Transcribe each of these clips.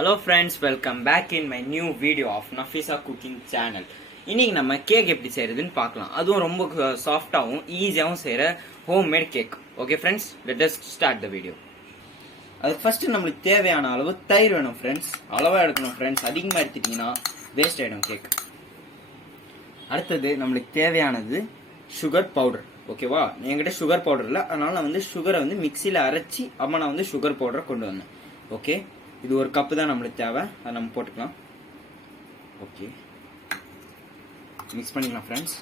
Hello friends, welcome back in my new video of Nafisa cooking channel. இன்னைக்கு நம்ம cake எப்படி செய்யறதுன்னு பார்க்கலாம். அதுவும் ரொம்ப சாஃப்ட்டாவும் ஈஸியாவும் செய்யற homemade cake. Okay friends, let us start the video. அதுக்கு ஃபர்ஸ்ட் நம்மளுக்கு தேவையான அளவு தயிர் வேணும் ஃப்ரெண்ட்ஸ். அளவா எடுக்கணும் ஃப்ரெண்ட்ஸ். அதிகமாக எடுத்துட்டீங்கன்னா வேஸ்ட் ஆயிடும் கேக். அடுத்தது நம்மளுக்கு தேவையானது சுகர் பவுடர். ஓகேவா, என்கிட்ட சுகர் பவுடர் இல்லை, அதனால நான் வந்து சுகரை வந்து மிக்சியில் அரைச்சி நான் வந்து சுகர் பவுடரை கொண்டு வந்தேன். ஓகே, இது ஒரு கப்பு தான் நம்மளுக்கு தேவை, அதை நம்ம போட்டுக்கலாம். ஓகே, மிக்ஸ் பண்ணிக்கலாம் ஃப்ரெண்ட்ஸ்.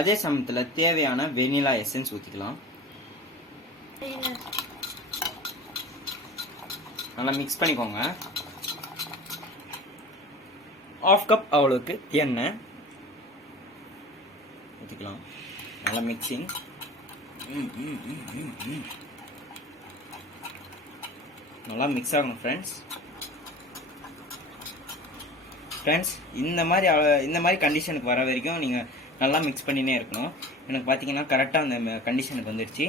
அதே சமயத்தில் தேவையான வெனிலா எசன்ஸ் ஊற்றிக்கலாம். நல்லா மிக்ஸ் பண்ணிக்கோங்க. ½ கப் அவ்வளோக்கு எண்ணெய் ஊற்றிக்கலாம். நல்லா மிக்சிங். நல்லா மிக்ஸ் ஆகணும் ஃப்ரெண்ட்ஸ். இந்த மாதிரி கண்டிஷனுக்கு வர வரைக்கும் நீங்கள் நல்லா மிக்ஸ் பண்ணினே இருக்கணும். எனக்கு பார்த்தீங்கன்னா கரெக்டாக அந்த கண்டிஷனுக்கு வந்துடுச்சு.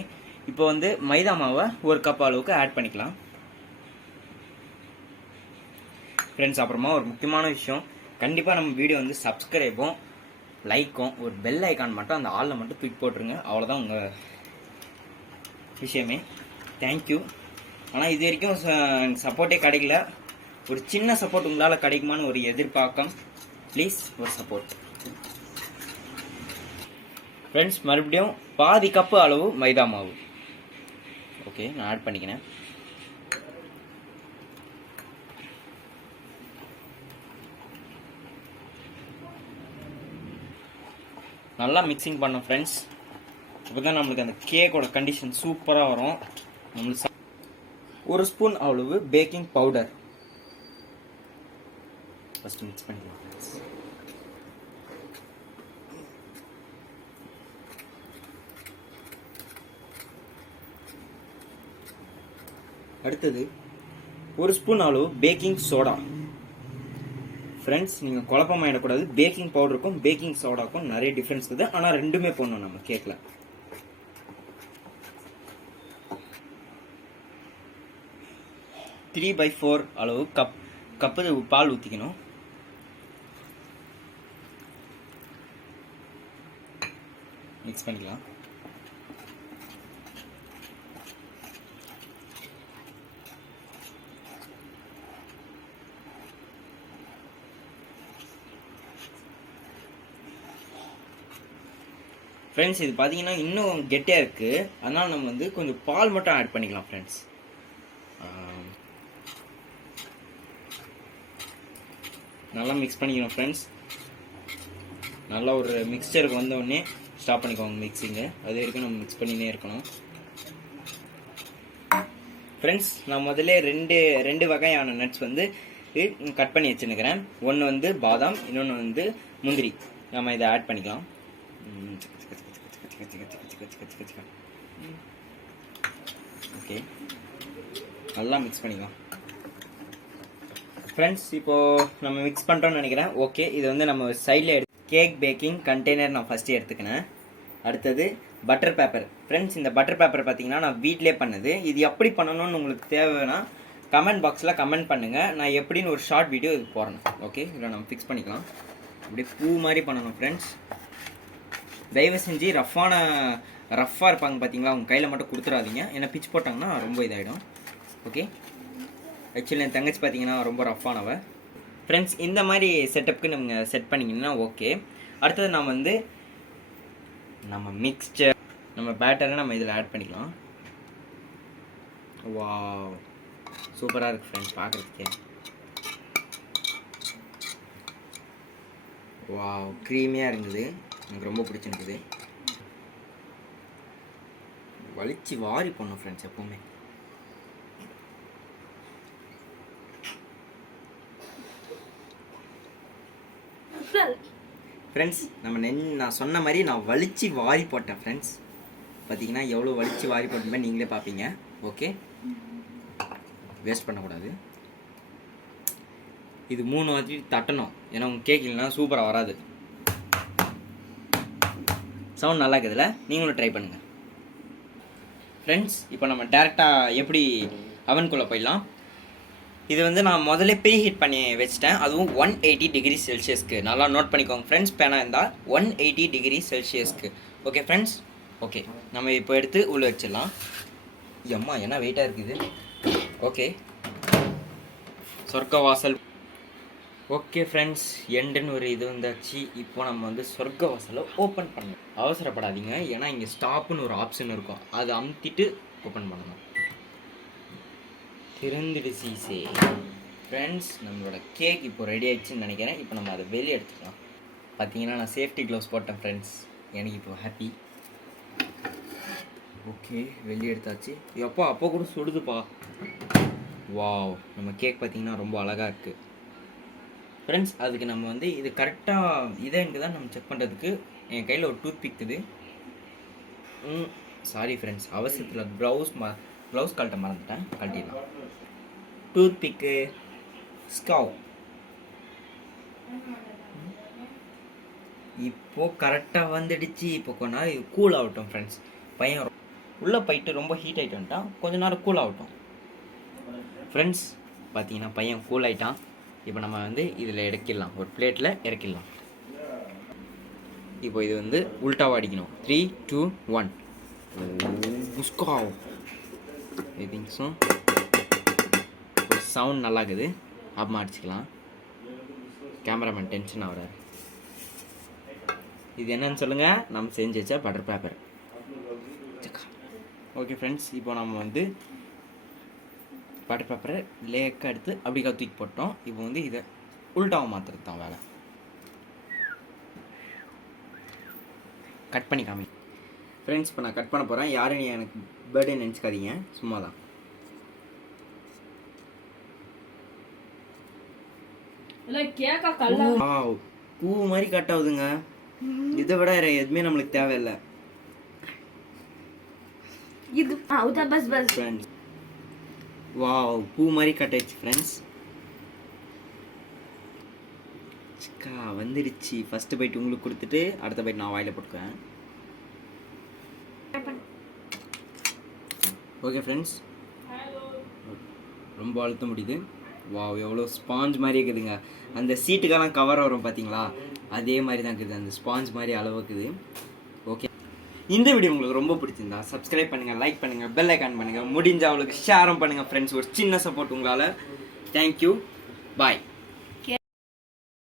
இப்போ வந்து மைதா மாவை ஒரு கப் அளவுக்கு ஆட் பண்ணிக்கலாம் ஃப்ரெண்ட்ஸ். அப்புறமா ஒரு முக்கியமான விஷயம், கண்டிப்பாக நம்ம வீடியோ வந்து சப்ஸ்கிரைபும் லைக்கும் ஒரு பெல் ஐக்கான் மட்டும் அந்த ஆளில் மட்டும் தூக்கி போட்டுருங்க. அவ்வளோதான் உங்கள் விஷயமே. தேங்க்யூ. ஆனால் இது வரைக்கும் சப்போர்ட்டே கிடைக்கல. ஒரு சின்ன சப்போர்ட் உங்களால் கிடைக்குமான்னு ஒரு எதிர்பார்க்கம். ப்ளீஸ் ஒரு சப்போர்ட் ஃப்ரெண்ட்ஸ். மறுபடியும் பாதி கப்பு அளவு மைதா மாவு. ஓகே, நான் ஆட் பண்ணிக்கிறேன். நல்லா மிக்சிங் பண்ணோம் ஃப்ரெண்ட்ஸ். இப்போ தான் நம்மளுக்கு அந்த கேக்கோட கண்டிஷன் சூப்பராக வரும். நம்மளுக்கு ஒரு ஸ்பூன் அளவு பேக்கிங் பவுடர் ஃபஸ்ட்டு மிக்ஸ் பண்ணிக்கலாம் ஃப்ரெண்ட்ஸ். அடுத்தது ஒரு ஸ்பூன் அளவு பேக்கிங் சோடா. ஃப்ரெண்ட்ஸ், நீங்கள் குழப்பமாயிடக்கூடாது. பேக்கிங் பவுடருக்கும் பேக்கிங் சோடாக்கும் நிறைய டிஃப்ரென்ஸ் இருக்குது, ஆனால் ரெண்டுமே போடணும் நம்ம கேக்கில். த்ரீ பை 4 அளவு கப்பு பால் ஊற்றிக்கணும். மிக்ஸ் பண்ணிக்கலாம். ஃப்ரெண்ட்ஸ், இது பார்த்தீங்கன்னா இன்னும் கெட்டியாக இருக்குது, அதனால் நம்ம வந்து கொஞ்சம் பால் மட்டும் ஆட் பண்ணிக்கலாம் ஃப்ரெண்ட்ஸ். நல்லா மிக்ஸ் பண்ணிக்கணும் ஃப்ரெண்ட்ஸ். நல்லா ஒரு மிக்சருக்கு வந்தோடனே ஸ்டாப் பண்ணிக்கோங்க மிக்சிங்கு. அது வரைக்கும் நம்ம மிக்ஸ் பண்ணினே இருக்கணும் ஃப்ரெண்ட்ஸ். நான் முதல்ல ரெண்டு வகையான நட்ஸ் வந்து கட் பண்ணி வச்சுருக்கிறேன். ஒன்று வந்து பாதாம், இன்னொன்று வந்து முந்திரி. நம்ம இதை ஆட் பண்ணிக்கலாம். ஓகே, நல்லா மிக்ஸ் பண்ணிக்கலாம் ஃப்ரெண்ட்ஸ். இப்போது நம்ம மிக்ஸ் பண்ணுறோன்னு நினைக்கிறேன். ஓகே, இது வந்து நம்ம சைடில் கேக் பேக்கிங் கண்டெய்னர் நான் ஃபஸ்ட்டு எடுத்துக்கினேன். அடுத்தது பட்டர் பேப்பர். ஃப்ரெண்ட்ஸ், இந்த பட்டர் பேப்பர் பார்த்தீங்கன்னா நான் வீட்டிலே பண்ணது. இது எப்படி பண்ணணும்னு உங்களுக்கு தேவைன்னா கமெண்ட் பாக்ஸில் கமெண்ட் பண்ணுங்கள். நான் எப்படின்னு ஒரு ஷார்ட் வீடியோ இது போடுறேன். ஓகே, இதில் நம்ம ஃபிக்ஸ் பண்ணிக்கலாம். அப்படியே பூ மாதிரி பண்ணணும் ஃப்ரெண்ட்ஸ். தயவு செஞ்சு ரஃப்பாக இருப்பாங்க பார்த்தீங்களா, அவங்க கையில் மட்டும் கொடுத்துடாதீங்க. ஏன்னா பிச்சு போட்டாங்கன்னா ரொம்ப இதாகிடும். ஓகே, ஆக்சுவலி என் தங்கச்சி பார்த்தீங்கன்னா ரொம்ப ரஃப்பானவ. ஃப்ரெண்ட்ஸ், இந்த மாதிரி செட்டப்புக்கு நீங்கள் செட் பண்ணிங்கன்னா ஓகே. அடுத்தது நம்ம மிக்ஸ்சர், நம்ம பேட்டரை நம்ம இதில் ஆட் பண்ணிக்கலாம். வாவ், சூப்பராக இருக்குது ஃப்ரெண்ட்ஸ் பார்க்குறதுக்கே. வாவ், க்ரீமியாக இருந்தது, எனக்கு ரொம்ப பிடிச்சிருக்குது. வலிச்சு வாரி போடணும் ஃப்ரெண்ட்ஸ் எப்பவுமே. ஃப்ரெண்ட்ஸ், நான் சொன்ன மாதிரி நான் வலிச்சு வாரி போட்டேன் ஃப்ரெண்ட்ஸ். பார்த்தீங்கன்னா எவ்வளோ வலிச்சு வாரி போட்டேன் நீங்களே பார்ப்பீங்க. ஓகே, வேஸ்ட் பண்ணக்கூடாது. இது 3 வாட்டி தட்டணும், ஏன்னா உங்கள் கேக் இல்லைனா சூப்பராக வராது. சவுண்ட் நல்லா இருக்குதுல்ல, நீங்களும் ட்ரை பண்ணுங்கள் ஃப்ரெண்ட்ஸ். இப்போ நம்ம டேரெக்டாக எப்படி அவனுக்குள்ளே போயிடலாம். இது வந்து நான் முதல்ல ப்ரீ ஹீட் பண்ணி வச்சிட்டேன், அதுவும் 180 டிகிரி செல்சியஸ்க்கு. நல்லா நோட் பண்ணிக்கோங்க ஃப்ரெண்ட்ஸ், பேனாக இருந்தால் 180 டிகிரி செல்சியஸ்க்கு. ஓகே ஃப்ரெண்ட்ஸ், ஓகே நம்ம இப்போ எடுத்து உள்ளே வச்சிடலாம். அம்மா என்ன வெயிட்டாக இருக்குது. ஓகே, சொர்க்க வாசல். ஓகே ஃப்ரெண்ட்ஸ், எண்டுன்னு ஒரு இது வந்தாச்சு. இப்போ நம்ம வந்து சொர்க்க வாசலை ஓப்பன் பண்ணணும். அவசரப்படாதீங்க, ஏன்னா இங்கே ஸ்டாப்புன்னு ஒரு ஆப்ஷன் இருக்கும், அதை அமுத்திட்டு ஓப்பன் பண்ணணும். திறந்துடுச்சு ஃப்ரெண்ட்ஸ், நம்மளோட கேக் இப்போ ரெடி ஆகிடுச்சின்னு நினைக்கிறேன். இப்போ நம்ம அதை வெளியே எடுத்துக்கலாம். பார்த்தீங்கன்னா நான் சேஃப்டி க்ளவுஸ் போட்டேன் ஃப்ரெண்ட்ஸ், எனக்கு இப்போ ஹாப்பி. ஓகே, வெளியே எடுத்தாச்சு. எப்போ அப்போ கூட சுடுதுப்பா. வாவ், நம்ம கேக் பார்த்தீங்கன்னா ரொம்ப அழகாக இருக்குது ஃப்ரெண்ட்ஸ். அதுக்கு நம்ம வந்து இது கரெக்டாக இதைக்கு தான் நம்ம செக் பண்ணுறதுக்கு என் கையில் ஒரு டூத் பிக் இது. சாரி ஃப்ரெண்ட்ஸ், அவசரத்தில் க்ளவுஸ் கழட்ட மறந்துட்டேன், கழட்டிடலாம். டூத் பிக்கு, ஸ்கவ். இப்போது கரெக்டாக வந்துடுச்சு. இப்போ கொஞ்ச நேரம் இது கூல் ஆகட்டும் ஃப்ரெண்ட்ஸ். பையன் உள்ளே போயிட்டு ரொம்ப ஹீட் ஆகிட்டு வந்துட்டான், கொஞ்ச நேரம் கூல் ஆகட்டும் ஃப்ரெண்ட்ஸ். பார்த்தீங்கன்னா பையன் கூல் ஆகிட்டான். இப்போ நம்ம வந்து இதில் இறக்கிடலாம், ஒரு பிளேட்டில் இறக்கிடலாம். இப்போ இது வந்து உல்ட்டாவாக அடிக்கணும். 3, 2, 1. I think so. சவுண்ட் நல்லா இருக்குது, அப்புறமா அடிச்சுக்கலாம். கேமராமேன் டென்ஷன் ஆகிறாரு. இது என்னன்னு சொல்லுங்கள், நம்ம செஞ்சு வச்சா பட்டர் பேப்பர். ஓகே ஃப்ரெண்ட்ஸ், இப்போ நம்ம வந்து பட்டர் பேப்பரை லேக்காக எடுத்து அப்படி தூக்கி போட்டோம். இப்போ வந்து இதை உல்டாவை மாற்றுறது தான் வேலை. கட் பண்ணி காமி ஃப்ரெண்ட்ஸ். இப்போ நான் கட் பண்ண போகிறேன். யாரும் எனக்கு பர்த்டே நினச்சிக்காதீங்க, சும்மா தான். பூ மாதிரி கட் ஆகுதுங்க. இதை விட எதுவுமே நம்மளுக்கு தேவையில்லை. இது ஃப்ரெண்ட்ஸ், வாவ், பூ மாதிரி கட் ஆயிடுச்சு ஃப்ரெண்ட்ஸ். சிக்கா வந்துடுச்சு. ஃபஸ்ட்டு பைட் உங்களுக்கு கொடுத்துட்டு அடுத்த பைட் நான் வாயில் போட்டுக்குவேன். ஓகே ஃப்ரெண்ட்ஸ், ரொம்ப அழுத்த முடியுது. வாவ், எவ்வளோ ஸ்பாஞ்ச் மாதிரி இருக்குதுங்க. அந்த சீட்டுக்கெல்லாம் கவர் வரும் பார்த்தீங்களா, அதே மாதிரி தான் இருக்குது, அந்த ஸ்பாஞ்ச் மாதிரி அளவுக்குது. ஓகே, இந்த வீடியோ உங்களுக்கு ரொம்ப பிடிச்சிருந்தா சப்ஸ்கிரைப் பண்ணுங்கள், லைக் பண்ணுங்கள், பெல் ஐக்கான் பண்ணுங்கள், முடிஞ்சால் அவளுக்கு ஷேரும் பண்ணுங்கள் ஃப்ரெண்ட்ஸ். ஒரு சின்ன சப்போர்ட் உங்களால். தேங்க்யூ, பாய்.